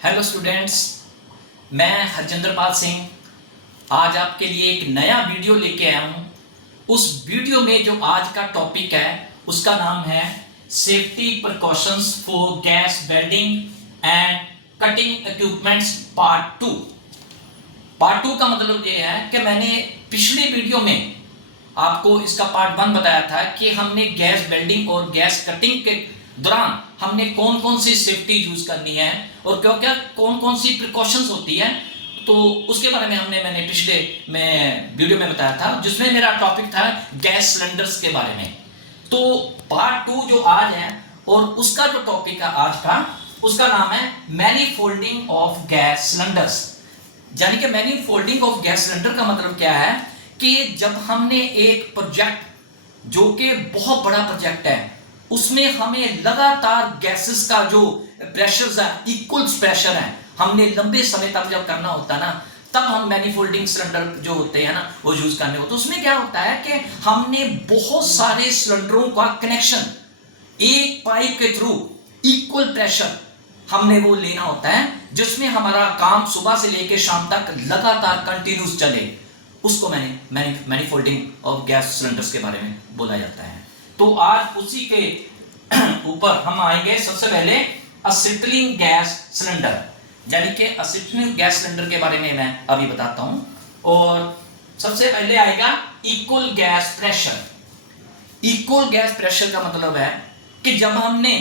Hello students, मैं हरजिंदर पाल सिंह आज आपके लिए एक नया वीडियो लेके आया हूँ। उस वीडियो में जो आज का टॉपिक है उसका नाम है safety precautions for gas welding and cutting equipments part 2। Part 2 का मतलब ये है कि मैंने पिछले वीडियो में आपको इसका पार्ट 1 बताया था कि हमने गैस वेल्डिंग और गैस कटिंग के दौरान हमने कौन कौन सी सेफ्टी यूज करनी है और क्या क्या कौन कौन सी प्रिकॉशंस होती है, तो उसके बारे में मैंने पिछले में वीडियो में बताया था, जिसमें मेरा टॉपिक था गैस सिलेंडर्स के बारे में। तो पार्ट 2 जो आज है और उसका जो टॉपिक है आज का, उसका नाम है मैनीफोल्डिंग ऑफ गैस सिलेंडर्स। यानी कि मैनीफोल्डिंग ऑफ गैस सिलेंडर का मतलब क्या है कि जब हमने एक प्रोजेक्ट जो कि बहुत बड़ा प्रोजेक्ट है उसमें हमें लगातार गैसेस का जो प्रेशर है, इक्वल प्रेशर है, हमने लंबे समय तक जब करना होता है ना, तब हम मैनीफोल्डिंग सिलेंडर जो होते हैं ना वो यूज करने होते हैं। उसमें क्या होता है कि हमने बहुत सारे सिलेंडरों का कनेक्शन एक पाइप के थ्रू इक्वल प्रेशर हमने वो लेना होता है, जिसमें हमारा काम सुबह से लेकर शाम तक लगातार कंटिन्यूस चले। उसको मैनीफोल्डिंग ऑफ गैस सिलेंडर्स के बारे में बोला जाता है। तो आज उसी के ऊपर हम आएंगे। सबसे पहले असिटिलीन गैस सिलेंडर, यानी कि असिटिलीन गैस सिलेंडर के बारे में मैं अभी बताता हूं। और सबसे पहले आएगा equal gas pressure. Equal gas pressure का मतलब है कि जब हमने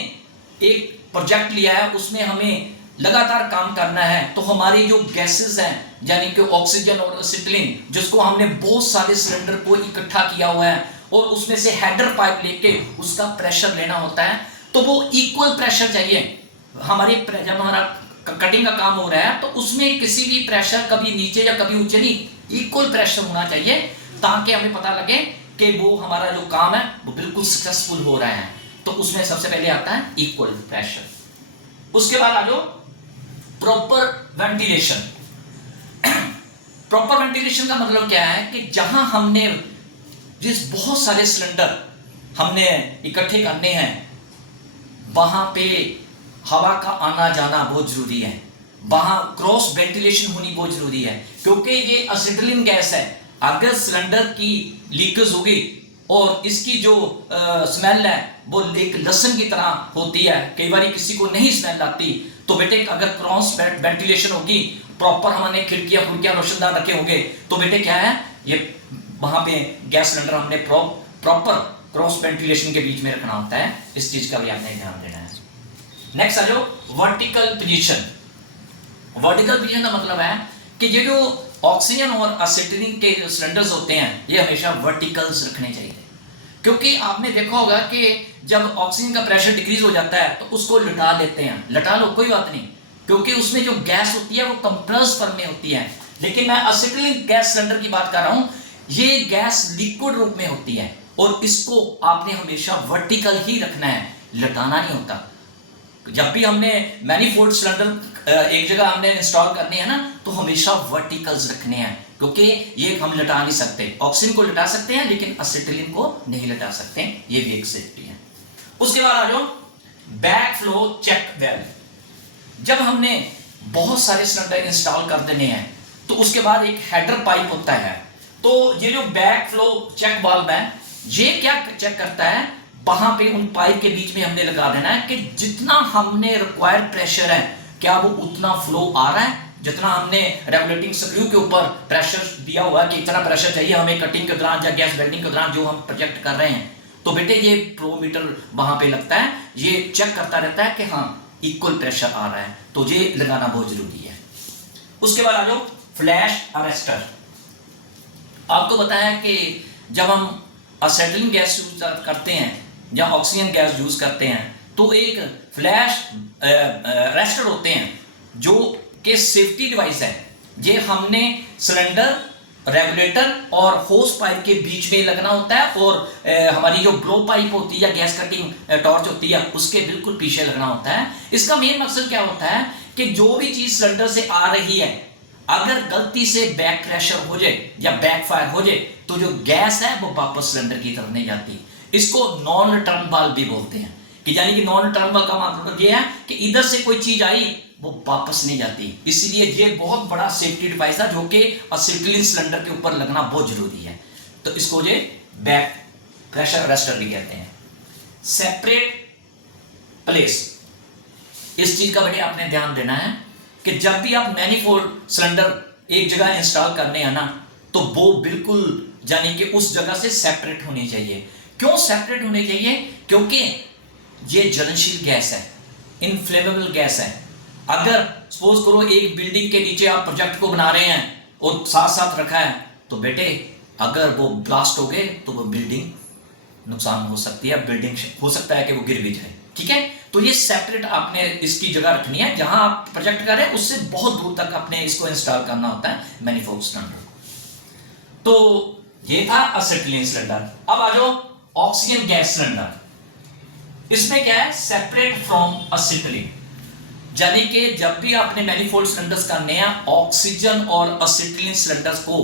एक प्रोजेक्ट लिया है उसमें हमें लगातार काम करना है, तो हमारी जो गैसेस हैं यानी कि ऑक्सीजन और असिटिलीन, जिसको हमने बहुत सारे सिलेंडर को इकट्ठा किया हुआ है और उसमें से हेडर पाइप लेके उसका प्रेशर लेना होता है, तो वो इक्वल प्रेशर चाहिए। हमारे जब हमारा कटिंग का काम हो रहा है तो उसमें किसी भी प्रेशर कभी नीचे या कभी ऊंचे नहीं, इक्वल प्रेशर होना चाहिए, ताकि हमें पता लगे कि वो हमारा जो काम है वो बिल्कुल सक्सेसफुल हो रहा है। तो उसमें सबसे पहले आता है इक्वल प्रेशर। उसके बाद आ जाओ प्रॉपर वेंटिलेशन। प्रॉपर वेंटिलेशन का मतलब क्या है कि जहां हमने जिस बहुत सारे सिलेंडर हमने इकट्ठे करने हैं वहां पे हवा का आना जाना बहुत जरूरी है, वहां क्रॉस वेंटिलेशन होनी बहुत जरूरी है, क्योंकि ये असिटिलीन गैस है। अगर सिलेंडर की लीकेज होगी और इसकी जो स्मेल है वो एक लहसुन की तरह होती है, कई बार किसी को नहीं स्मेल आती, तो बेटे अगर क्रॉस वेंटिलेशन होगी, प्रॉपर हमने खिड़कियां रोशनदार रखे होंगे, तो बेटे क्या है ये वहां पे गैस सिलेंडर हमने प्रॉपर क्रॉस वेंटिलेशन के बीच में रखना होता है। इस चीज का भी आपने ध्यान देना है। नेक्स्ट आ जाओ वर्टिकल पोजीशन। वर्टिकल पोजीशन का मतलब है कि ये जो ऑक्सीजन और असिटिलीन के सिलेंडर्स होते हैं ये हमेशा वर्टिकल्स रखने चाहिए, क्योंकि आपने देखा होगा कि जब ऑक्सीजन का प्रेशर डिक्रीज हो जाता है तो उसको लटा देते हैं। लटा लो, कोई बात नहीं, क्योंकि उसमें जो गैस होती है वो कंप्रेस फॉर्म में होती है। लेकिन मैं असिटिलीन गैस सिलेंडर की बात कर रहा हूं, ये गैस लिक्विड रूप में होती है और इसको आपने हमेशा वर्टिकल ही रखना है, लटाना नहीं होता। जब भी हमने मैनीफोल्ड सिलेंडर एक जगह हमने इंस्टॉल करने हैं ना, तो हमेशा वर्टिकल्स रखने हैं, क्योंकि ये हम लटा नहीं सकते। ऑक्सीजन को लटा सकते हैं लेकिन असिटिलीन को नहीं लटा सकते, ये भी एक सेफ्टी है। उसके बाद आ जाओ बैक फ्लो चेक वेल्व। जब हमने बहुत सारे सिलेंडर इंस्टॉल कर देने हैं तो उसके बाद एक हेडर पाइप होता है, तो ये जो बैक फ्लो चेक वाल्व है ये क्या चेक करता है, वहां पे उन पाइप के बीच में हमने लगा देना है कि जितना हमने रिक्वायर्ड प्रेशर है क्या वो उतना फ्लो आ रहा है, जितना हमने रेगुलेटिंग स्क्रू के ऊपर प्रेशर दिया हुआ है कि इतना प्रेशर चाहिए हमें कटिंग के दौरान या गैस वेल्डिंग के दौरान जो हम प्रोजेक्ट कर रहे हैं, तो बेटे ये प्रोमीटर वहां पे लगता है, ये चेक करता रहता है कि हाँ इक्वल प्रेशर आ रहा है, तो ये लगाना बहुत जरूरी है। उसके बाद आ जाओ फ्लैश अरेस्टर। आपको बताया कि जब हम असिटिलीन गैस यूज करते हैं या ऑक्सीजन गैस यूज करते हैं तो एक फ्लैश अरेस्टर होते हैं जो कि सेफ्टी डिवाइस है। ये हमने सिलेंडर, रेगुलेटर और होस पाइप के बीच में लगना होता है और हमारी जो ब्लो पाइप होती है या गैस कटिंग टॉर्च होती है उसके बिल्कुल पीछे लगना होता है। इसका मेन मकसद क्या होता है कि जो भी चीज सिलेंडर से आ रही है अगर गलती से बैक क्रैशर हो जाए या बैक फायर हो जाए तो जो गैस है वो वापस सिलेंडर की तरफ नहीं जाती। इसको नॉन रिटर्न वाल्व भी बोलते हैं, कि यानी कि नॉन रिटर्न वाल्व का मतलब ये है कि इधर से कोई चीज आई वो वापस नहीं जाती। इसीलिए ये बहुत बड़ा सेफ्टी डिवाइस है जो कि असिटिलीन सिलेंडर के ऊपर लगना बहुत जरूरी है। तो इसको ये बैक प्रेशर अरेस्टर भी कहते हैं। सेपरेट प्लेस, इस चीज का बड़े आपने ध्यान देना है कि जब भी आप मैनिफोल्ड सिलेंडर एक जगह इंस्टॉल करने हैं ना, तो वो बिल्कुल यानी कि उस जगह से सेपरेट होनी चाहिए। क्यों सेपरेट होनी चाहिए? क्योंकि ये ज्वलनशील गैस है, इनफ्लेमेबल गैस है। अगर सपोज करो एक बिल्डिंग के नीचे आप प्रोजेक्ट को बना रहे हैं और साथ साथ रखा है, तो बेटे अगर वो ब्लास्ट हो गए तो वो बिल्डिंग नुकसान हो सकती है, बिल्डिंग हो सकता है कि वो गिर भी जाए। ठीक है, तो ये सेपरेट आपने इसकी जगह रखनी है। जहां आप प्रोजेक्ट कर रहे हैं उससे बहुत दूर तक आपने इसको इंस्टॉल करना होता है मैनिफोल्ड सिलेंडर। तो ये था असिटिलीन सिलेंडर। अब आ जाओ ऑक्सीजन गैस सिलेंडर। इसमें क्या है? सेपरेट फ्रॉम असिटिलीन, यानी कि जब भी आपने मैनिफोल्ड सिलेंडर्स करने हैं, ऑक्सीजन और असिटिलीन सिलेंडर्स को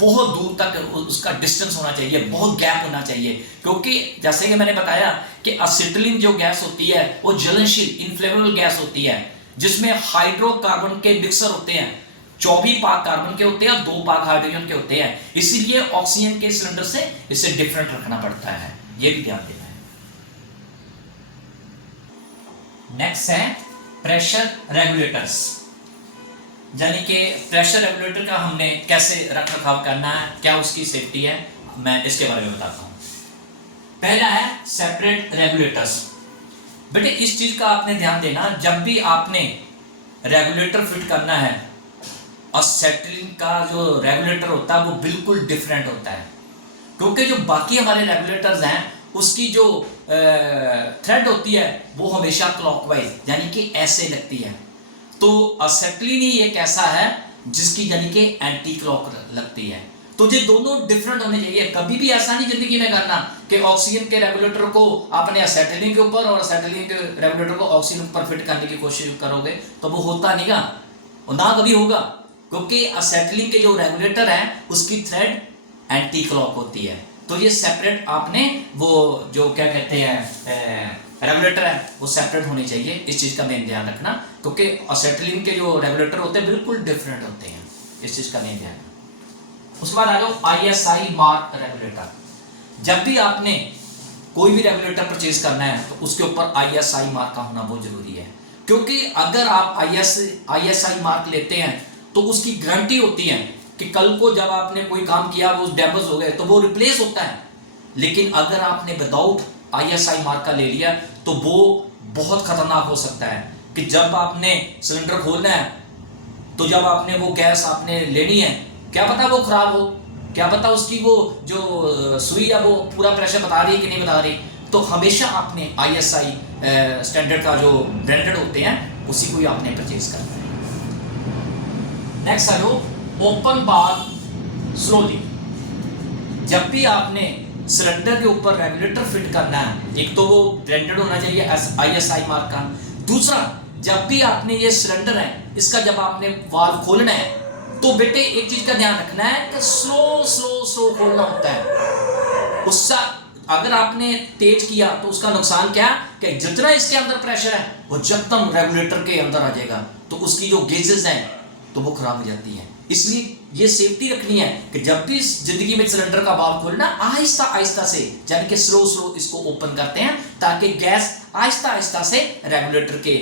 बहुत दूर तक उसका डिस्टेंस होना चाहिए, बहुत गैप होना चाहिए। क्योंकि जैसे कि मैंने बताया कि असिटिलीन जो गैस होती है वो ज्वलनशील इनफ्लेमेबल गैस होती है, जिसमें हाइड्रोकार्बन के मिक्सर होते हैं। 24 पाक कार्बन के होते हैं और 2 पाक हाइड्रोजन के होते हैं। इसीलिए ऑक्सीजन के सिलेंडर से इसे डिफरेंट रखना पड़ता है, यह भी ध्यान देना है। नेक्स्ट है प्रेशर रेगुलेटर्स, यानी कि प्रेशर रेगुलेटर का हमने कैसे रख रखाव करना है, क्या उसकी सेफ्टी है, मैं इसके बारे में बताता हूं। पहला है सेपरेट रेगुलेटर्स। बेटे इस चीज का आपने ध्यान देना, जब भी आपने रेगुलेटर फिट करना है, असिटिलीन का जो रेगुलेटर होता है वो बिल्कुल डिफरेंट होता है। क्योंकि जो बाकी हमारे रेगुलेटर्स हैं उसकी जो थ्रेड होती है वो हमेशा क्लॉकवाइज यानी कि ऐसे लगती है। तो असिटिलीन ही एक ऐसा है जिसकी यानी कि एंटी क्लॉक लगती है। तो ये दोनों डिफरेंट होने चाहिए। कभी भी ऐसा नहीं जिंदगी में करना कि ऑक्सीजन के रेगुलेटर को आपने असिटिलीन के ऊपर और असिटिलीन के रेगुलेटर को ऑक्सीजन पर फिट करने की कोशिश करोगे तो वो होता नहीं गा, और ना कभी होगा। क्योंकि असिटिलीन के जो रेगुलेटर है उसकी थ्रेड एंटी क्लॉक होती है। तो ये सेपरेट आपने वो जो क्या कहते हैं रेगुलेटर है वो सेपरेट होनी चाहिए। इस चीज का मेन ध्यान रखना, क्योंकि असिटिलीन के जो रेगुलेटर होते हैं बिल्कुल डिफरेंट होते हैं। इस चीज का मेन ध्यान। उसके बाद आ जाओ ISI मार्क रेगुलेटर। जब भी आपने कोई भी रेगुलेटर परचेज करना है तो उसके ऊपर ISI मार्क का होना बहुत जरूरी है। क्योंकि अगर आप ISI मार्क लेते हैं तो उसकी गारंटी होती है कि कल को जब आपने कोई काम किया वो डैमेज हो गए तो वो रिप्लेस होता है। लेकिन अगर आपने विदाउट ISI मार्क का ले लिया तो वो बहुत खतरनाक हो सकता है कि जब आपने सिलेंडर खोलना है तो जब आपने वो गैस आपने लेनी है, क्या पता वो खराब हो, क्या पता उसकी वो जो सुई है वो पूरा प्रेशर बता रही है कि नहीं बता रही। तो हमेशा आपने ISI स्टैंडर्ड का जो ब्रांडेड होते हैं उसी को ही आपने परचेज करना है। नेक्स्ट है ओपन बार स्लोली। जब भी आपने सिलेंडर के ऊपर रेगुलेटर फिट करना है, एक तो वो ब्रांडेड होना चाहिए ISI मार्क का। दूसरा, जब भी आपने ये सिलेंडर है इसका जब आपने वाल्व खोलना है तो बेटे एक चीज का ध्यान रखना है कि स्लो स्लो स्लो खोलना होता है। उसका अगर आपने तेज किया तो उसका नुकसान क्या कि जितना इसके अंदर प्रेशर है वो जब रेगुलेटर के अंदर आ जाएगा तो उसकी जो गेजेस हैं तो वो खराब हो जाती है। इसलिए ये सेफ्टी रखनी है कि जब भी जिंदगी में सिलेंडर का वाल्व खोलना आहिस्ता आहिस्ता से यानी कि स्लो स्लो इसको ओपन करते हैं ताकि गैस आहिस्ता आहिस्ता से रेगुलेटर के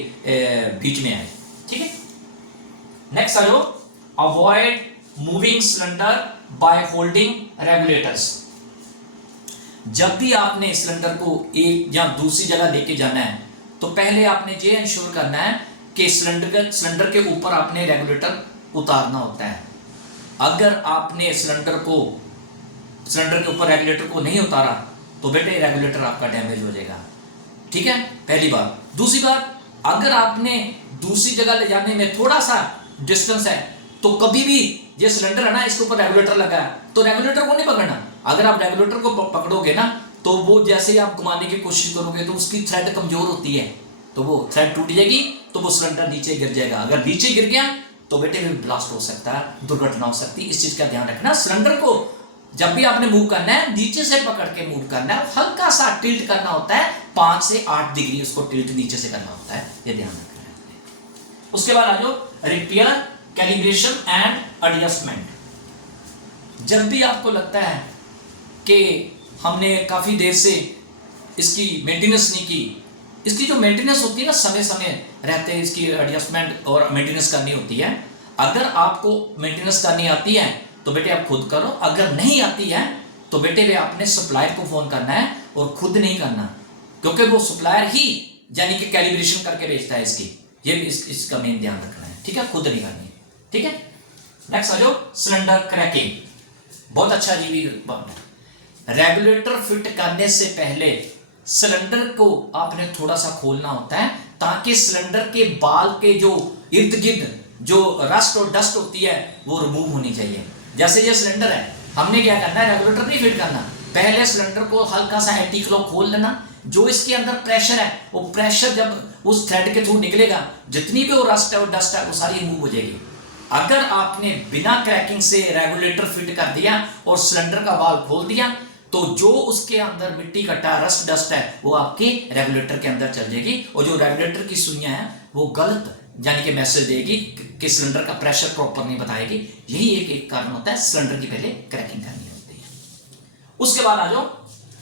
बीच में आए। ठीक है, नेक्स्ट आ जाओ avoid moving cylinder by holding regulators. जब भी आपने सिलेंडर को एक या दूसरी जगह लेके जाना है तो पहले आपने ये इंश्योर करना है कि सिलेंडर के ऊपर आपने रेगुलेटर उतारना होता है। अगर आपने सिलेंडर के ऊपर रेगुलेटर को नहीं उतारा तो बेटे रेगुलेटर आपका डैमेज हो जाएगा। ठीक है, पहली बात। दूसरी बात, अगर आपने दूसरी जगह ले जाने में थोड़ा सा डिस्टेंस है तो कभी भी ये सिलेंडर है ना इसके ऊपर रेगुलेटर लगा है तो रेगुलेटर को नहीं पकड़ना। अगर आप रेगुलेटर को पकड़ोगे ना तो वो जैसे ही आप घुमाने की कोशिश करोगे तो उसकी थ्रेड कमजोर होती है तो वो थ्रेड टूट जाएगी तो वो सिलेंडर नीचे गिर जाएगा। अगर नीचे गिर गया तो बेटे में ब्लास्ट हो सकता है, दुर्घटना हो सकती है। इस चीज का ध्यान रखना। सिलेंडर को जब भी आपने मूव करना है नीचे से पकड़ के मूव करना है, हल्का सा टिल्ट करना होता है, 5 से 8 डिग्री उसको टिल्ट नीचे से करना होता है, ये ध्यान रखना है। उसके बाद आ जाओ रिपेयर, कैलिब्रेशन एंड एडजस्टमेंट। जब भी आपको लगता है कि हमने काफ़ी देर से इसकी मेंटेनेंस नहीं की, इसकी जो मेंटेनेंस होती है ना, समय समय रहते हैं इसकी एडजस्टमेंट और मेंटेनेंस करनी होती है। अगर आपको मेंटेनेंस करनी आती है तो बेटे आप खुद करो, अगर नहीं आती है तो बेटे वे आपने सप्लायर को फ़ोन करना है और खुद नहीं करना, क्योंकि वो सप्लायर ही यानी कि कैलिब्रेशन करके बेचता है इसकी। ये इसका मेन ध्यान रखना है, ठीक है, खुद नहीं करनी, ठीक है। नेक्स्ट आ जाओ सिलेंडर क्रैकिंग। बहुत अच्छा जीवी बात है। रेगुलेटर फिट करने से पहले सिलेंडर को आपने थोड़ा सा खोलना होता है ताकि सिलेंडर के बाल के जो इर्द गिर्द जो रस्ट और डस्ट होती है वो रिमूव होनी चाहिए। जैसे ये सिलेंडर है, हमने क्या करना है, रेगुलेटर नहीं फिट करना, पहले सिलेंडर को हल्का सा एंटी क्लॉक खोल लेना। जो इसके अंदर प्रेशर है वो प्रेशर जब उस थ्रेड के थ्रू निकलेगा, जितनी भी वो रस्ट है और डस्ट है वो सारी रिमूव हो जाएगी। अगर आपने बिना क्रैकिंग से रेगुलेटर फिट कर दिया और सिलेंडर का वाल्व खोल दिया तो जो उसके अंदर मिट्टी कट्टा रस्ट डस्ट है वो आपके रेगुलेटर के अंदर चल जाएगी, और जो रेगुलेटर की सुइयां हैं वो गलत यानी कि मैसेज देगी कि सिलेंडर का प्रेशर प्रॉपर नहीं बताएगी। यही एक कारण होता है सिलेंडर की पहले क्रैकिंग करनी होती है। उसके बाद आ जाओ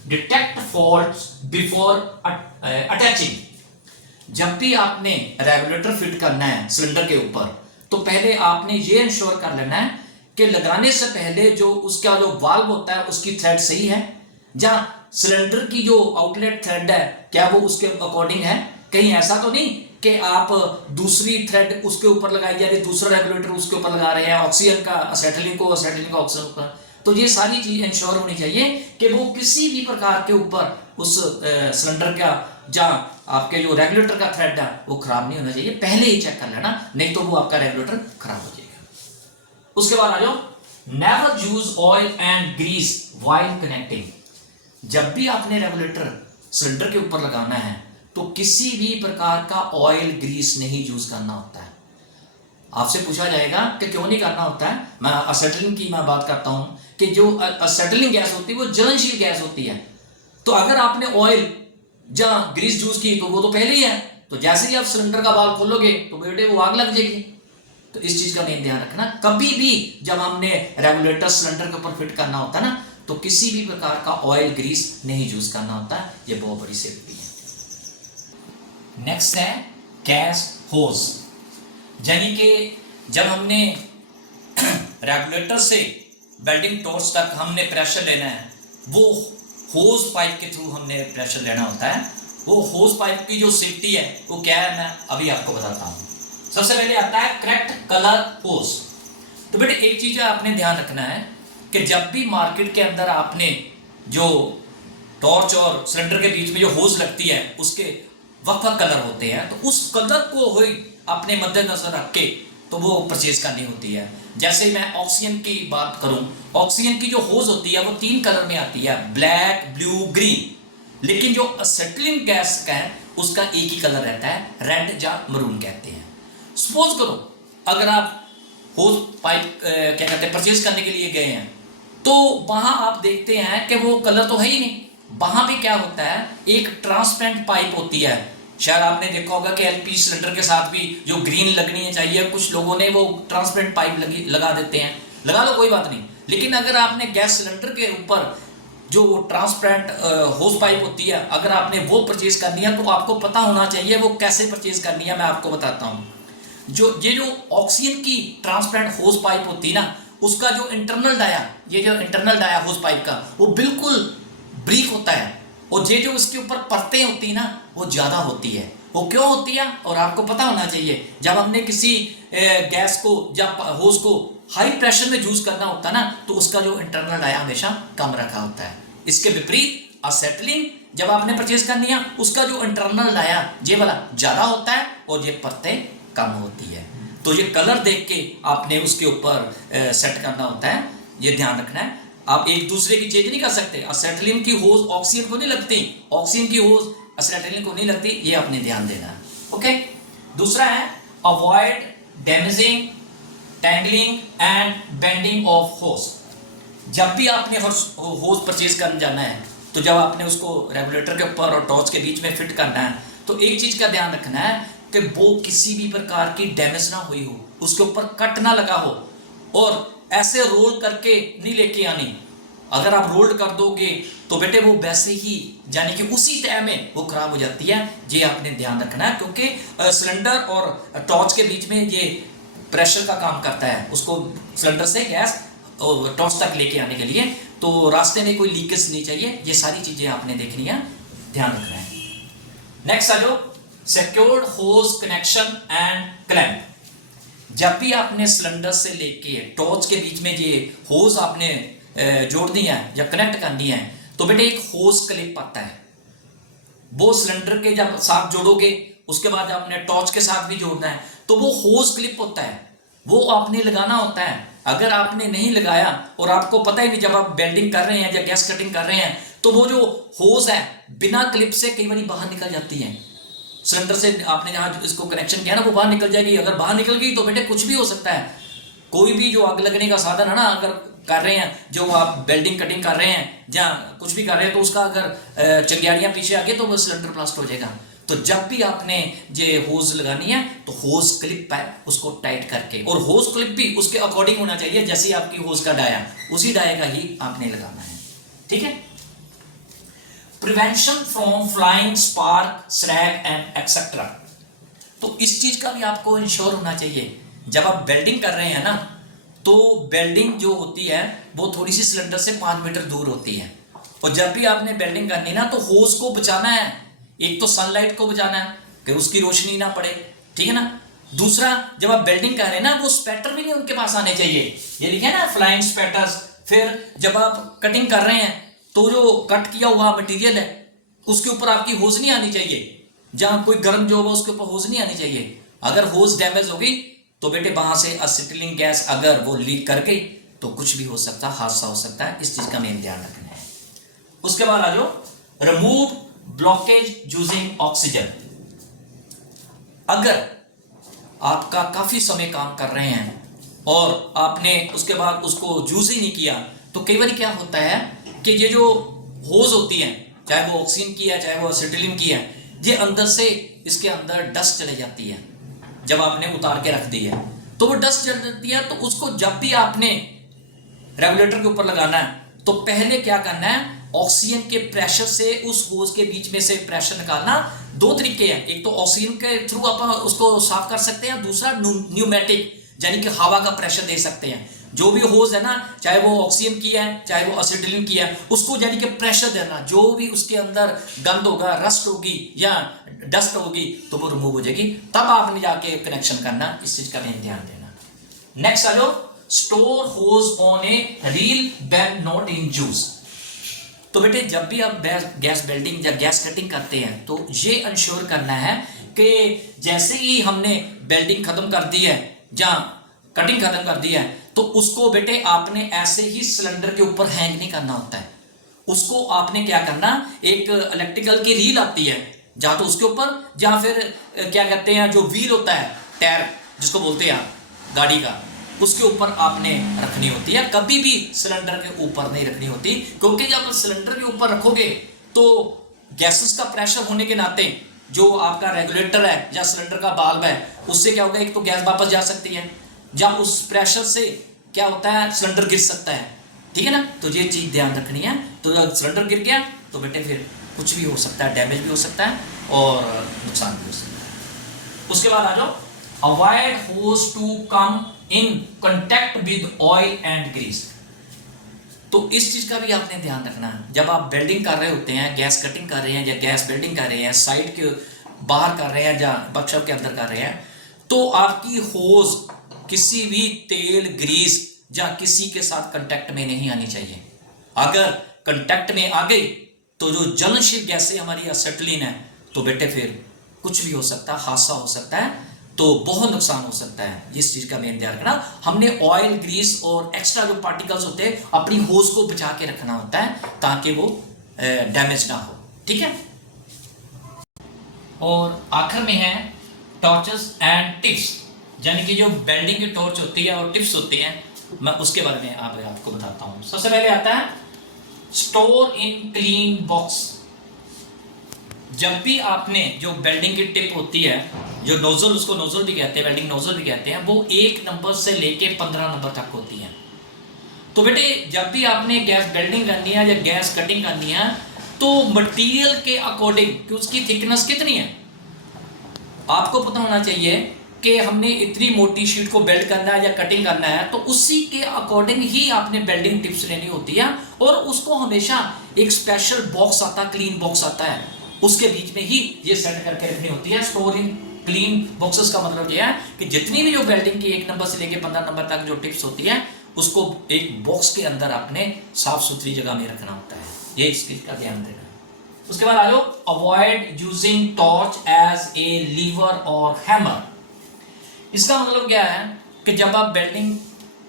डिटेक्ट फॉल्ट्स बिफोर अटैचिंग। जब भी आपने रेगुलेटर फिट करना है सिलेंडर के ऊपर तो पहले आपने ये इंश्योर कर लेना है कि लगाने से पहले जो उसका जो वाल्व होता है उसकी थ्रेड सही है, जहां सिलेंडर की जो आउटलेट थ्रेड है क्या वो उसके अकॉर्डिंग है। कहीं ऐसा तो नहीं कि आप दूसरी थ्रेड उसके ऊपर लगाई जा रही है, दूसरा रेगुलेटर उसके ऊपर लगा रहे हैं, ऑक्सीजन का असेटिलीन को, असेटिलीन का ऑक्सीजन पर। तो ये सारी चीज इंश्योर होनी चाहिए कि वो किसी भी प्रकार के ऊपर उस सिलेंडर का जहां आपके जो रेगुलेटर का थ्रेड है वो खराब नहीं होना चाहिए, पहले ही चेक कर लेना, नहीं तो वो आपका रेगुलेटर खराब हो जाएगा। उसके बाद आ जाओ never use oil and grease while connecting. जब भी आपने रेगुलेटर सिलेंडर के ऊपर लगाना है तो किसी भी प्रकार का ऑयल ग्रीस नहीं यूज करना होता है। आपसे पूछा जाएगा कि क्यों नहीं करना होता है, मैं असेटिलीन की मैं बात करता हूं कि जो असेटिलीन गैस होती है वो ज्वलनशील गैस होती है, तो अगर आपने ऑयल जहां ग्रीस यूज की तो वो तो पहले ही है, तो जैसे ही आप सिलेंडर का वाल्व खोलोगे तो बेटे वो आग लग जाएगी। तो इस चीज का मेन ध्यान रखना, कभी भी जब हमने रेगुलेटर सिलेंडर के ऊपर फिट करना होता है ना तो किसी भी प्रकार का ऑयल ग्रीस नहीं यूज करना होता है, ये बहुत बड़ी सेफ्टी है। नेक्स्ट है गैस होज, यानी कि जब हमने रेगुलेटर से वेल्डिंग टॉर्च तक हमने प्रेशर लेना है वो होज पाइप के थ्रू हमने प्रेशर लेना होता है। वो होज पाइप की जो सेफ्टी है वो क्या है मैं अभी आपको बताता हूँ। सबसे पहले आता है करेक्ट कलर होज। तो बेटे एक चीज आपने ध्यान रखना है कि जब भी मार्केट के अंदर आपने जो टॉर्च और सिलेंडर के बीच में जो होज लगती है उसके वक्फा कलर होते हैं, तो उस कलर को ही अपने मद्देनजर रख के तो वो परचेज करनी होती है। जैसे मैं ऑक्सीजन की बात करूं, ऑक्सीजन की जो होज होती है वो 3 कलर में आती है, ब्लैक, ब्लू, ग्रीन। लेकिन जो असेटिलीन गैस का है उसका एक ही कलर रहता है, रेड या मरून कहते हैं। सपोज करो अगर आप होज पाइप क्या कहते हैं परचेज करने के लिए गए हैं तो वहां आप देखते हैं कि वो कलर तो है ही नहीं। वहां पे क्या होता है, एक ट्रांसपेरेंट पाइप होती है, शायद आपने देखा होगा कि एलपीजी सिलेंडर के साथ भी जो ग्रीन लगनी चाहिए कुछ लोगों ने वो ट्रांसपेरेंट पाइप लगा देते हैं, लगा लो कोई बात नहीं। लेकिन अगर आपने गैस सिलेंडर के ऊपर जो ट्रांसपेरेंट होज पाइप होती है अगर आपने वो परचेज करनी है तो आपको पता होना चाहिए वो कैसे परचेज करनी है। मैं आपको बताता हूँ, जो ऑक्सीजन की ट्रांसपेरेंट होज पाइप होती है ना उसका जो इंटरनल डाया होज पाइप का वो बिल्कुल ब्रीक होता है, और ये जो उसके ऊपर परतें होती है ना वो ज्यादा होती है। वो क्यों होती है और आपको पता होना चाहिए। जब हमने किसी गैस को या होज को हाई प्रेशर में यूज करना होता है ना तो उसका जो इंटरनल डाया हमेशा कम रखा होता है। इसके विपरीत असेटिलीन जब आपने परचेज करनी है उसका जो इंटरनल डाया ये वाला ज्यादा होता है और ये परतें कम होती है। तो ये कलर देख के आपने उसके ऊपर सेट करना होता है, ये ध्यान रखना है। आप एक दूसरे की चेंज नहीं कर सकते, असेटिलीन की होज ऑक्सीजन को नहीं लगती, ऑक्सीजन की होज असेटिलीन को नहीं लगती, ये आपने ध्यान देना है। ओके, दूसरा है avoid damaging, tangling and bending of hose. जब भी आपने होज परचेज करने जाना है तो जब आपने उसको रेगुलेटर के ऊपर और टॉर्च के बीच में फिट करना है तो एक चीज का ध्यान रखना है कि वो किसी भी प्रकार की डैमेज ना हुई हो, उसके ऊपर कट ना लगा हो, और ऐसे रोल करके नहीं लेके आनी। अगर आप रोल्ड कर दोगे तो बेटे वो वैसे ही यानी कि उसी टाइम में वो खराब हो जाती है। ये आपने ध्यान रखना है, क्योंकि सिलेंडर और टॉर्च के बीच में ये प्रेशर का काम करता है, उसको सिलेंडर से गैस टॉर्च तक लेके आने के लिए। तो रास्ते में कोई लीकेज नहीं चाहिए, ये सारी चीजें आपने देखनी है, ध्यान रखना है। नेक्स्ट आ जाओ, secured hose connection and clamp. जब भी आपने सिलेंडर से लेके टॉर्च के बीच में ये होज आपने जोड़नी है या कनेक्ट करनी है, तो बेटे एक होज क्लिप आता है, वो सिलेंडर के जब साथ जोड़ोगे उसके बाद आपने टॉर्च के साथ भी जोड़ना है, तो वो होज क्लिप होता है, वो आपने लगाना होता है। अगर आपने नहीं लगाया और आपको पता ही नहीं, जब आप वेल्डिंग कर रहे हैं या गैस कटिंग कर रहे हैं, तो वो जो होज है बिना क्लिप से कई बार बाहर निकल जाती है। सिलेंडर से आपने जहां इसको कनेक्शन किया ना, वो बाहर निकल जाएगी। अगर बाहर निकल गई तो बेटे कुछ भी हो सकता है। कोई भी जो आग लगने का साधन है ना, अगर कर रहे हैं, जो आप वेल्डिंग कटिंग कर रहे हैं या कुछ भी कर रहे हैं, तो उसका अगर चिंगारियां पीछे आ गई तो वो सिलेंडर ब्लास्ट हो जाएगा। तो जब भी आपने ये होज लगानी है तो होज क्लिप है उसको टाइट करके, और होज क्लिप भी उसके अकॉर्डिंग होना चाहिए, जैसे आपकी होज का डाया उसी डाये का ही आपने लगाना है, ठीक है। Prevention from flying spark, slag and etcetera. तो इस चीज का भी आपको इंश्योर होना चाहिए। जब आप वेल्डिंग कर रहे हैं ना, तो वेल्डिंग जो होती है वो थोड़ी सी सिलेंडर से 5 मीटर दूर होती है, और जब भी आपने वेल्डिंग करनी ना, तो होज को बचाना है। एक तो सनलाइट को बचाना है कि उसकी रोशनी ना पड़े, ठीक है ना। दूसरा, जब आप वेल्डिंग कर रहे हैं ना, वो स्पैटर भी नहीं उनके पास आने चाहिए, ये लिखे ना फ्लाइंग स्पैटर्स। फिर जब आप कटिंग कर रहे हैं तो जो कट किया हुआ मटेरियल है उसके ऊपर आपकी होज नहीं आनी चाहिए, जहां कोई गर्म जो होगा उसके ऊपर होज नहीं आनी चाहिए। अगर होज डैमेज हो गई तो बेटे वहां से असिटिलीन गैस अगर वो लीक कर गई तो कुछ भी हो सकता है, हादसा हो सकता है। इस चीज का मेन ध्यान रखना है। उसके बाद आ जाओ, रिमूव ब्लॉकेज यूजिंग ऑक्सीजन। अगर आपका काफी समय काम कर रहे हैं और आपने उसके बाद उसको यूज ही नहीं किया, तो कई बार क्या होता है कि ये जो होज होती है, चाहे वो ऑक्सीजन की है चाहे वो एसिटिलीन की है, ये अंदर से इसके अंदर डस्ट चले जाती है। जब आपने उतार के रख दी है तो वो डस्ट चल जाती है, तो उसको जब भी आपने रेगुलेटर के ऊपर लगाना है तो पहले क्या करना है, ऑक्सीजन के प्रेशर से उस होज के बीच में से प्रेशर निकालना। 2 तरीके हैं, एक तो ऑक्सीजन के थ्रू आप उसको साफ कर सकते हैं, दूसरा न्यूमेटिक यानी कि हवा का प्रेशर दे सकते हैं। जो भी होज है ना, चाहे वो ऑक्सीजन की है चाहे वो एसिटिलीन की है, उसको यानी कि प्रेशर देना, जो भी उसके अंदर गंद होगा, रस्ट होगी या डस्ट होगी, तो वो रिमूव हो जाएगी। तब आपने जाके कनेक्शन करना, इस चीज का भी ध्यान देना। नेक्स्ट आ जाओ, store hose on a reel when not in use. तो बेटे जब भी आप गैस वेल्डिंग या गैस कटिंग करते हैं तो ये इंश्योर करना है कि जैसे ही हमने वेल्डिंग खत्म कर दी है या कटिंग खत्म कर दी है, तो उसको बेटे आपने ऐसे ही सिलेंडर के ऊपर हैंग नहीं करना होता है। उसको आपने क्या करना, एक इलेक्ट्रिकल की रील आती है, या तो उसके ऊपर या फिर क्या कहते हैं जो व्हील होता है, टायर जिसको बोलते हैं गाड़ी का, उसके ऊपर आपने रखनी होती है। कभी भी सिलेंडर के ऊपर नहीं रखनी होती, क्योंकि जब सिलेंडर के ऊपर रखोगे तो गैसेस का प्रेशर होने के नाते जो आपका रेगुलेटर है या सिलेंडर का बाल्ब है, उससे क्या होगा, एक तो गैस वापस जा सकती है, या उस प्रेशर से क्या होता है सिलेंडर गिर सकता है, ठीक है ना। तो ये चीज ध्यान रखनी है। तो जब सिलेंडर गिर गया तो बेटे फिर कुछ भी हो सकता है, डैमेज भी हो सकता है और नुकसान भी हो सकता है। उसके बाद आ जाओ, avoid hose to come in contact with oil and grease. तो इस चीज का भी आपने ध्यान रखना है। जब आप वेल्डिंग कर रहे होते हैं, गैस कटिंग कर रहे हैं या गैस वेल्डिंग कर रहे हैं, साइड के बाहर कर रहे हैं या वर्कशॉप के अंदर कर रहे हैं, तो आपकी होज किसी भी तेल, ग्रीस या किसी के साथ कांटेक्ट में नहीं आनी चाहिए। अगर कांटेक्ट में आ गई तो जो ज्वलनशील गैसें हमारी एसिटिलीन है, तो बेटे फिर कुछ भी हो सकता है, हादसा हो सकता है, तो बहुत नुकसान हो सकता है। इस चीज का मेन ध्यान रखना। हमने ऑयल, ग्रीस और एक्स्ट्रा जो पार्टिकल्स होते हैं अपनी होज को बचा के रखना होता है ताकि वो डैमेज ना हो, ठीक है। और आखिर में है टॉर्चेस एंड टिप्स, यानी कि जो वेल्डिंग की टॉर्च होती है और टिप्स होती हैं, मैं उसके बारे में आपको बताता हूं। सबसे पहले आता है स्टोर इन क्लीन बॉक्स। जब भी आपने जो वेल्डिंग की टिप होती है, जो नोजल, उसको नोजल भी कहते हैं, वेल्डिंग नोजल भी कहते हैं, वो 1 नंबर से लेके 15 नंबर तक होती है। तो बेटे जब भी आपने गैस वेल्डिंग करनी है या गैस कटिंग करनी है तो मटेरियल के अकॉर्डिंग कि उसकी थिकनेस कितनी है आपको पता होना चाहिए कि हमने इतनी मोटी शीट को वेल्ड करना है या कटिंग करना है, तो उसी के अकॉर्डिंग ही आपने वेल्डिंग टिप्स लेनी होती है। और उसको हमेशा एक स्पेशल बॉक्स आता है, क्लीन बॉक्स आता है, उसके बीच में ही ये सेट करके रखनी होती है। स्टोरिंग क्लीन बॉक्सेस का मतलब ये है कि जितनी भी जो वेल्डिंग की 1 नंबर से लेकर 15 नंबर तक जो टिप्स होती है उसको एक बॉक्स के अंदर आपने साफ सुथरी जगह में रखना होता है। ये इस चीज का ध्यान देना। उसके बाद आ जाओ, avoid using torch as a lever और हैमर। इसका मतलब क्या है कि जब आप वेल्डिंग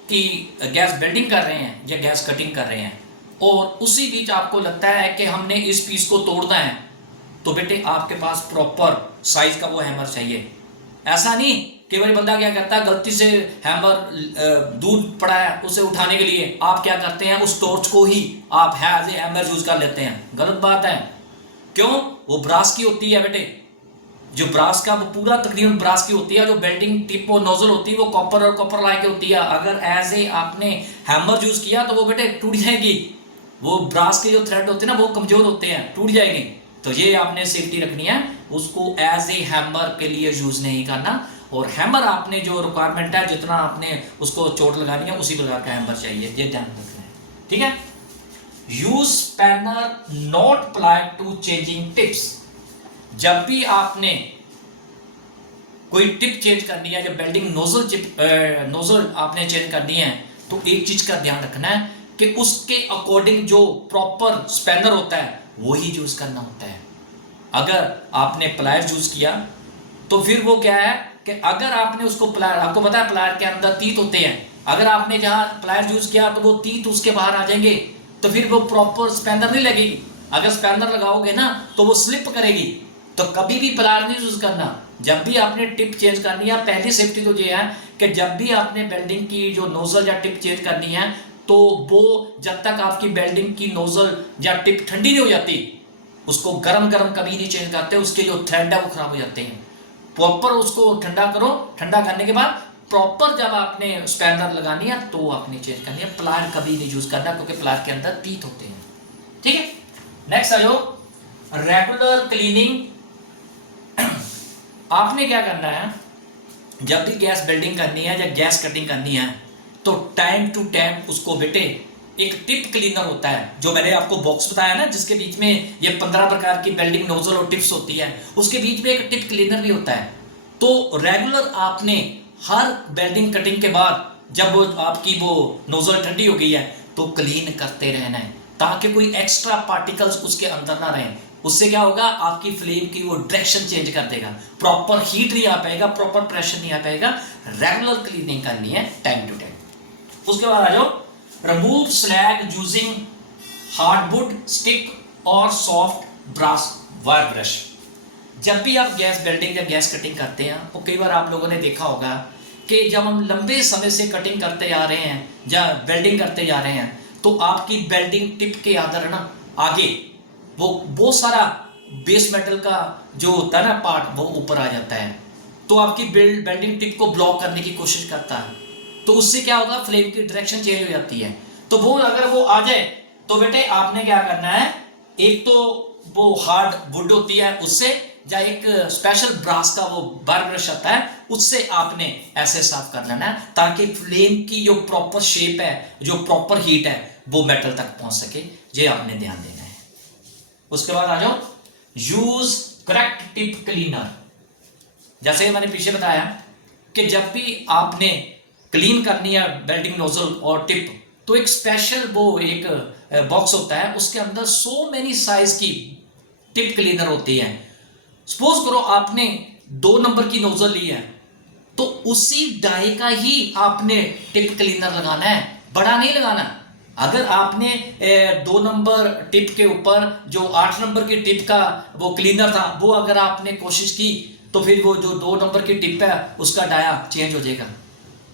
की गैस वेल्डिंग कर रहे हैं या गैस कटिंग कर रहे हैं और उसी बीच आपको लगता है कि हमने इस पीस को तोड़ना है, तो बेटे आपके पास प्रॉपर साइज का वो हैमर चाहिए। ऐसा नहीं कि भाई बंदा क्या करता है, गलती से हैमर दूर पड़ा है, उसे उठाने के लिए आप क्या करते हैं, उस टॉर्च को ही आप एज ए हैमर यूज कर लेते हैं। गलत बात है। क्यों? वो ब्रास की होती है बेटे, जो ब्रास का वो पूरा तकरीबन ब्रास की होती है। जो वेल्डिंग टिप और नोजल होती है वो कॉपर और कॉपर लाई की होती है। अगर एज ए आपने हैमर यूज किया तो वो बेटे टूट जाएगी। वो ब्रास के जो थ्रेड होते हैं ना वो कमजोर होते हैं, टूट जाएंगे। तो ये आपने सेफ्टी रखनी है, उसको एज ए हैमर के लिए यूज नहीं करना। और हैमर आपने जो रिक्वायरमेंट है, जितना आपने उसको चोट लगानी है उसी प्रकार का हैमर चाहिए, ये ध्यान रखना है। ठीक है। Use spanner not apply to changing tips. जब भी आपने कोई टिप चेंज करनी है, जब वेल्डिंग नोजल आपने चेंज करनी है, तो एक चीज का ध्यान रखना है कि उसके अकॉर्डिंग जो प्रॉपर स्पैनर होता है वो ही यूज करना होता है। अगर आपने प्लायर यूज किया तो फिर वो क्या है कि अगर आपने उसको प्लायर, आपको पता है प्लायर के अंदर तीत होते हैं, अगर आपने जहां प्लायर यूज किया तो वो तीत उसके बाहर आ जाएंगे, तो फिर वो प्रॉपर स्पैनर नहीं लगेगी। अगर स्पैनर लगाओगे ना तो वो स्लिप करेगी। तो कभी भी प्लायर नहीं यूज करना। जब भी आपने टिप चेंज करनी है, पहली सेफ्टी तो ये है कि जब भी आपने वेल्डिंग की जो नोजल या टिप चेंज करनी है तो वो जब तक आपकी वेल्डिंग की नोजल या टिप ठंडी नहीं हो जाती, उसको गरम गरम कभी नहीं चेंज करते, उसके जो थ्रेड है वो खराब हो जाते हैं। प्रॉपर उसको ठंडा करो, ठंडा करने के बाद प्रॉपर जब आपने स्पैनर लगानी है तो आपने चेंज करनी है। प्लायर कभी नहीं यूज करना क्योंकि प्लायर के अंदर तीत होते हैं। ठीक है। नेक्स्ट आ जाओ, रेगुलर क्लीनिंग। आपने क्या करना है, जब भी गैस वेल्डिंग करनी है या गैस कटिंग करनी है तो टाइम टू टाइम उसको बेटे, एक टिप क्लीनर होता है जो मैंने आपको बॉक्स बताया ना, जिसके बीच में ये 15 प्रकार की वेल्डिंग नोजल और टिप्स होती है, उसके बीच में एक टिप क्लीनर भी होता है। तो रेगुलर आपने हर वेल्डिंग कटिंग के बाद जब वो आपकी वो नोजल ठंडी हो गई है तो क्लीन करते रहना है, ताकि कोई एक्स्ट्रा पार्टिकल्स उसके अंदर ना रहें। उससे क्या होगा, आपकी फ्लेम की वो डायरेक्शन चेंज कर देगा, प्रॉपर हीट नहीं आ पाएगा, प्रॉपर प्रेशर नहीं आ पाएगा। रेगुलर क्लीनिंग करनी है टाइम टू टाइम। उसके बाद आ जाओ, remove slag using hardwood stick और सॉफ्ट ब्रास वायर ब्रश। जब भी आप गैस वेल्डिंग या गैस कटिंग करते हैं तो कई बार आप लोगों ने देखा होगा कि जब हम लंबे समय से कटिंग करते जा रहे हैं या वेल्डिंग करते जा रहे हैं तो आपकी वेल्डिंग टिप के अंदर ना आगे वो बहुत सारा बेस मेटल का जो होता है ना पार्ट, वो ऊपर आ जाता है, तो आपकी वेल्डिंग टिप को ब्लॉक करने की कोशिश करता है। तो उससे क्या होगा, फ्लेम की डायरेक्शन चेंज हो जाती है। तो वो अगर वो आ जाए तो बेटे आपने क्या करना है, एक तो वो हार्ड वुड होती है उससे, या एक स्पेशल ब्रास का वो बार ब्रश आता है, उससे आपने ऐसे साफ कर लेना है ताकि फ्लेम की जो प्रॉपर शेप है, जो प्रॉपर हीट है, वो मेटल तक पहुंच सके। ये आपने ध्यान देना है। उसके बाद आ जाओ, यूज करेक्ट टिप क्लीनर। जैसे मैंने पीछे बताया कि जब भी आपने क्लीन करनी है वेल्डिंग नोजल और टिप, तो एक स्पेशल वो एक बॉक्स होता है, उसके अंदर सो मेनी साइज की टिप क्लीनर होती है। सपोज करो आपने 2 नंबर की नोजल ली है तो उसी डाई का ही आपने टिप क्लीनर लगाना है, बड़ा नहीं लगाना। अगर आपने 2 नंबर टिप के ऊपर जो 8 नंबर की टिप का वो क्लीनर था वो अगर आपने कोशिश की तो फिर वो जो 2 नंबर की टिप है उसका डाया चेंज हो जाएगा,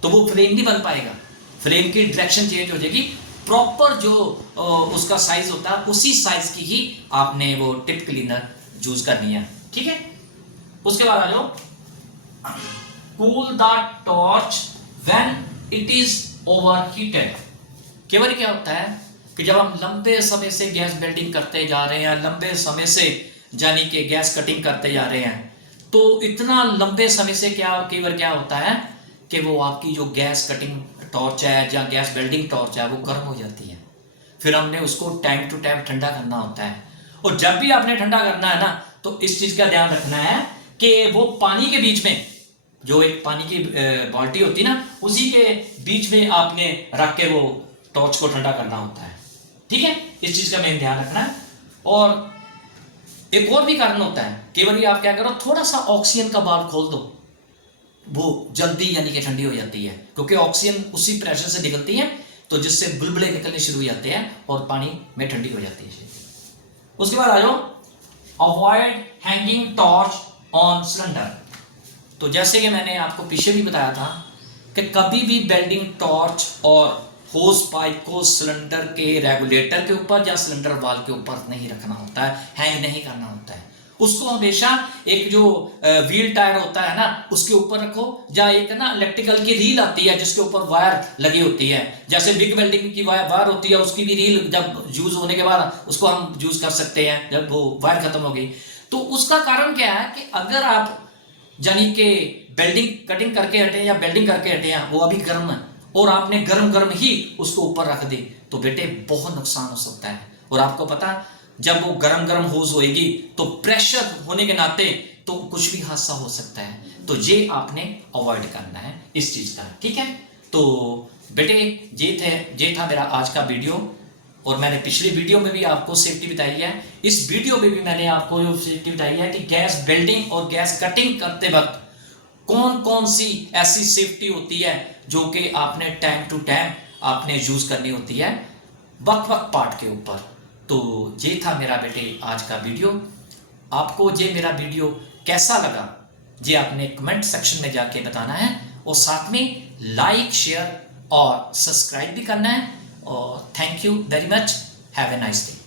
तो वो फ्लेम नहीं बन पाएगा, फ्लेम की डायरेक्शन चेंज हो जाएगी। प्रॉपर जो उसका साइज होता है उसी साइज की ही आपने वो टिप क्लीनर यूज करनी है, ठीक है। उसके बाद आ जाओ, cool the torch when it is overheated. कई बार क्या होता है कि जब हम लंबे समय से गैस वेल्डिंग करते जा रहे हैं, लंबे समय से यानी कि गैस कटिंग करते जा रहे हैं, तो इतना लंबे समय से कई बार क्या होता है कि वो आपकी जो गैस कटिंग टॉर्च है या गैस वेल्डिंग टॉर्च है वो गर्म हो जाती है। फिर हमने उसको टाइम टू टाइम ठंडा करना होता है, और जब भी आपने ठंडा करना है ना, तो इस चीज का ध्यान रखना है कि वो पानी के बीच में, जो एक पानी की बाल्टी होती है ना, उसी के बीच में आपने रख के वो टॉर्च को ठंडा करना होता है, ठीक है। इस चीज का मेन ध्यान रखना है। और एक और भी कारण होता है, केवल आप क्या करो, थोड़ा सा ऑक्सीजन का वाल्व खोल दो, वो जल्दी यानी कि ठंडी हो जाती है, क्योंकि ऑक्सीजन उसी प्रेशर से निकलती है, तो जिससे बुलबुले निकलने शुरू हो जाते हैं और पानी में ठंडी हो जाती है। उसके बाद आ जाओ, avoid hanging torch on cylinder. तो जैसे कि मैंने आपको पीछे भी बताया था कि कभी भी वेल्डिंग टॉर्च और होस पाइप को सिलेंडर के रेगुलेटर के ऊपर या सिलेंडर वाल के ऊपर नहीं रखना होता है, हैंग नहीं करना होता है। उसको हमेशा एक जो व्हील टायर होता है ना, उसके ऊपर रखो, या एक ना इलेक्ट्रिकल की रील आती है जिसके ऊपर वायर लगी होती है, जैसे बिग वेल्डिंग की वायर होती है, उसकी भी रील जब यूज होने के बाद उसको हम यूज कर सकते हैं जब वो वायर खत्म हो गई। तो उसका कारण क्या है कि अगर आप यानी कि वेल्डिंग कटिंग करके हटे या वेल्डिंग करके हटे हैं, वो अभी गर्म है और आपने गर्म गर्म ही उसको ऊपर रख दी, तो बेटे बहुत नुकसान हो सकता है। और आपको पता, जब वो गरम गरम होज होएगी तो प्रेशर होने के नाते तो कुछ भी हादसा हो सकता है, तो ये आपने अवॉइड करना है इस चीज का, ठीक है। तो बेटे ये था मेरा आज का वीडियो, और मैंने पिछले वीडियो में भी आपको सेफ्टी बताई है, इस वीडियो में भी मैंने आपको जो सेफ्टी बताई है कि गैस वेल्डिंग और गैस कटिंग करते वक्त कौन कौन सी ऐसी सेफ्टी होती है जो कि आपने टाइम टू टाइम आपने यूज करनी होती है वक्त पार्ट के ऊपर। तो ये था मेरा बेटे आज का वीडियो। आपको ये मेरा वीडियो कैसा लगा ये आपने कमेंट सेक्शन में जाके बताना है, और साथ में लाइक शेयर और सब्सक्राइब भी करना है। और thank you very much, have a nice day.